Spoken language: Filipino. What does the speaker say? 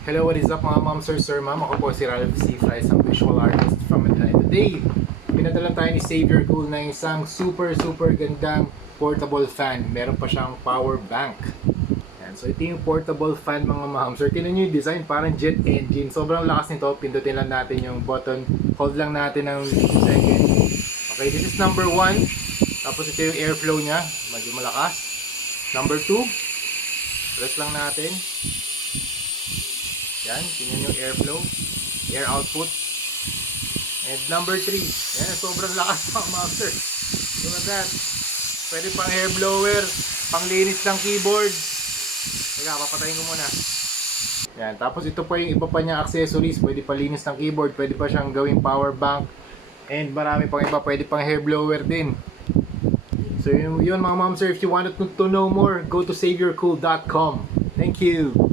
Hello, what is up mga ma'am, sir, ma'am? Ako po si Ralph C. Fly, isang visual artist from Manila. Today, pinadala tayo ni Xavier Cool na isang super gandang portable fan. Meron pa siyang power bank. Yan. So ito yung portable fan mga ma'am. Sir, tinan nyo yung design, parang jet engine. Sobrang lakas nito. Pindutin lang natin yung button. Hold lang natin ng second. Okay, this is number 1. Tapos ito yung airflow niya. Medyo malakas. Number 2. Press lang natin. Yan, tingnan yung airflow, air output. And number 3, yan, sobrang lakas mga master. Look at that. Pwede pang air blower, pang linis ng keyboard. Teka, papatayin ko muna. Yan, tapos ito pa yung iba pa niya accessories. Pwede pa linis ng keyboard, pwede pa siyang gawing power bank. And marami pang iba, pwede pang hair blower din. So yun mga ma'am sir, if you wanted to know more, go to xaviercool.com. Thank you.